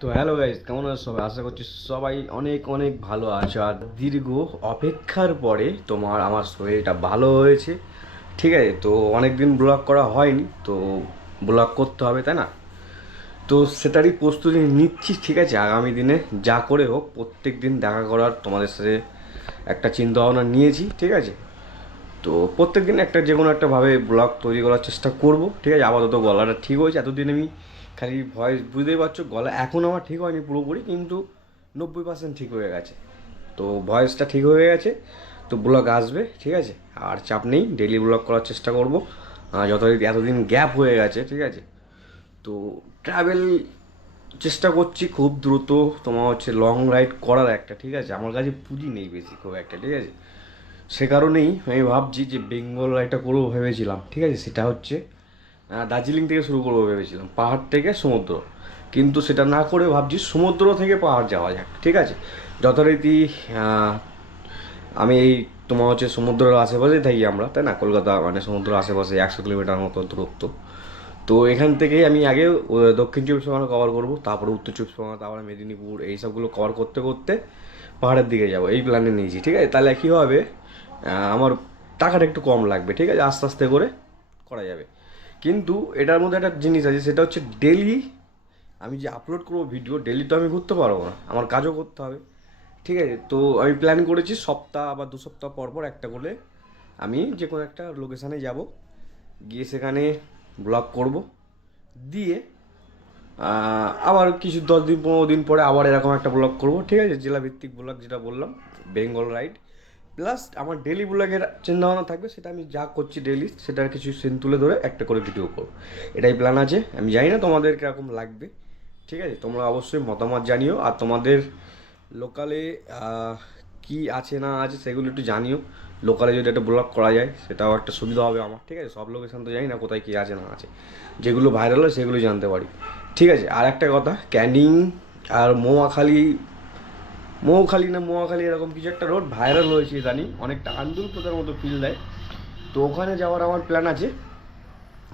তো hello guys কেমন আছো? সবাই আশা করছি সবাই অনেক অনেক ভালো আছে। আর দীর্ঘ অপেক্ষার পরে তোমার আমার শরীরটা ভালো হয়েছে। ঠিক আছে, তো অনেক দিন ব্লগ করা হয়নি, তো ব্লগ করতে হবে, তাই না? তো সেটারই প্রস্তুতি নিচ্ছি, ঠিক আছে? আগামী দিনে যা করে হোক, প্রত্যেক দিন দেখা করার তোমাদের সাথে একটা চিন্তা ভাবনা নিয়েছি, ঠিক আছে? তো প্রত্যেক দিন একটা যে কোনো একটাভাবে ব্লগ তৈরি করার চেষ্টা করব, ঠিক আছে? আপাতত গলাটা ঠিক হয়েছে, এতদিন আমি খালি ভয়েস বুঝতেই পারছ, গলা এখন আমার ঠিক হয়নি পুরোপুরি, কিন্তু নব্বই পার্সেন্ট ঠিক হয়ে গেছে। তো ভয়েসটা ঠিক হয়ে গেছে, তো ব্লগ আসবে, ঠিক আছে? আর চাপ নেই ডেলি ব্লগ করার চেষ্টা করব। যতদিন, এতদিন গ্যাপ হয়ে গেছে, ঠিক আছে? তো ট্রাভেল চেষ্টা করছি খুব দ্রুত, তোমার হচ্ছে লং রাইড করার একটা, ঠিক আছে? আমার কাছে পুঁজি নেই বেশি, খুব একটা, ঠিক আছে? সে কারণেই আমি ভাবছি যে বেঙ্গল রাইডটা করব ভেবেছিলাম, ঠিক আছে? সেটা হচ্ছে দার্জিলিং থেকে শুরু করব ভেবেছিলাম, পাহাড় থেকে সমুদ্র। কিন্তু সেটা না করে ভাবছি সমুদ্র থেকে পাহাড় যাওয়া যাক, ঠিক আছে? যথারীতি আমি এই তোমার হচ্ছে সমুদ্রের আশেপাশেই থাকি আমরা, তাই না? কলকাতা মানে সমুদ্রের আশেপাশে একশো কিলোমিটার মতো দূরত্ব। তো এখান থেকেই আমি আগে দক্ষিণ চব্বিশ পরগনা কভার করব, তারপরে উত্তর চব্বিশ পরগনা, তারপরে মেদিনীপুর, এই সবগুলো কভার করতে করতে পাহাড়ের দিকে যাব, এই প্ল্যানে নিয়েছি, ঠিক আছে? তাহলে কী হবে আমার টাকাটা একটু কম লাগবে, ঠিক আছে? আস্তে আস্তে করে করা যাবে। কিন্তু এটার মধ্যে একটা জিনিস আছে, সেটা হচ্ছে ডেলি আমি যে আপলোড করব ভিডিও ডেলি তো আমি ঘুরতে পারব না, আমার কাজও করতে হবে। ঠিক আছে, তো আমি প্ল্যান করেছি সপ্তাহ বা দু সপ্তাহ পর পর একটা করে আমি যে কোনো একটা লোকেশানে যাব, গিয়ে সেখানে ব্লগ করব, দিয়ে আবার কিছু দশ দিন, পনেরো দিন পরে আবার এরকম একটা ব্লগ করব। ঠিক আছে, জেলাভিত্তিক ব্লগ যেটা বললাম বেঙ্গল রাইড প্লাস আমার ডেলি ব্লগের চিন্তাভাবনা থাকবে, সেটা আমি যা করছি ডেলি সেটার কিছু সিন তুলে ধরে একটা করে ভিডিও করব। এটাই প্ল্যান আছে। আমি জানি না তোমাদের কীরকম লাগবে। ঠিক আছে? তোমরা অবশ্যই মতামত জানিও। আর তোমাদের লোকালে কি আছে না আছে সেগুলো একটু জানিও। লোকালে যদি একটা ব্লগ করা যায়, সেটাও একটা সুবিধা হবে আমার। ঠিক আছে? সব লোকেশান তো জানি না কোথায় কী আছে না আছে। যেগুলো ভাইরাল হয় সেগুলো জানতে পারি। ঠিক আছে? আর একটা কথা ক্যানিং আর মোয়াখালী মৌখালি না মোয়াখালী এরকম কিছু একটা রোড ভাইরাল হয়েছে ইদানিং। অনেকটা আন্দুল প্রথার মতো ফিল দেয়। তো ওখানে যাওয়ার আমার প্ল্যান আছে।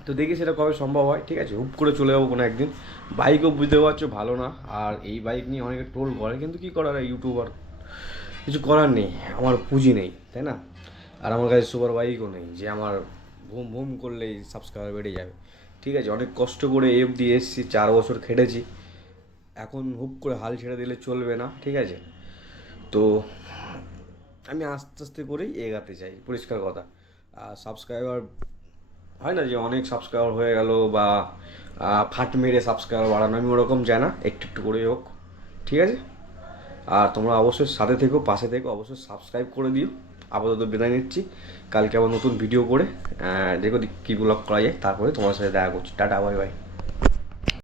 তো দেখি সেটা কবে সম্ভব হয়। ঠিক আছে হুপ করে চলে যাব কোনো একদিন। বাইকও বুঝতে পারছ, ভালো না। আর এই বাইক নিয়ে অনেকে টোল করে। কিন্তু কী করার ইউটিউবার কিছু করার নেই। আমার পুঁজি নেই, তাই না? আর আমার কাছে সুপার বাইকও নেই। যে আমার ভুম ভুম করলেই সাবস্ক্রাইবার বেড়ে যাবে। ঠিক আছে, অনেক কষ্ট করে এফ দিয়ে এসেছি, চার বছর খেটেছি। এখন হুপ করে হাল ছেড়ে দিলে চলবে না। ঠিক আছে? তো আমি আস্তে আস্তে করেই এগাতে চাই, পরিষ্কার কথা। আর সাবস্ক্রাইবার হয় না যে অনেক সাবস্ক্রাইবার হয়ে গেল বা ফাট মেরে সাবস্ক্রাইবার বাড়ানো, আমি ওরকম চাই না, একটু একটু করেই হোক, ঠিক আছে? আর তোমরা অবশ্যই সাথে থেকো, পাশে থেকো, অবশ্যই সাবস্ক্রাইব করে দিও, আপাতত বিদায় নিচ্ছি। কালকে আবার নতুন ভিডিও করে দেখো কী ব্লগ করা যায়, তারপরে তোমার সাথে দেখা করছি। Tata bye bye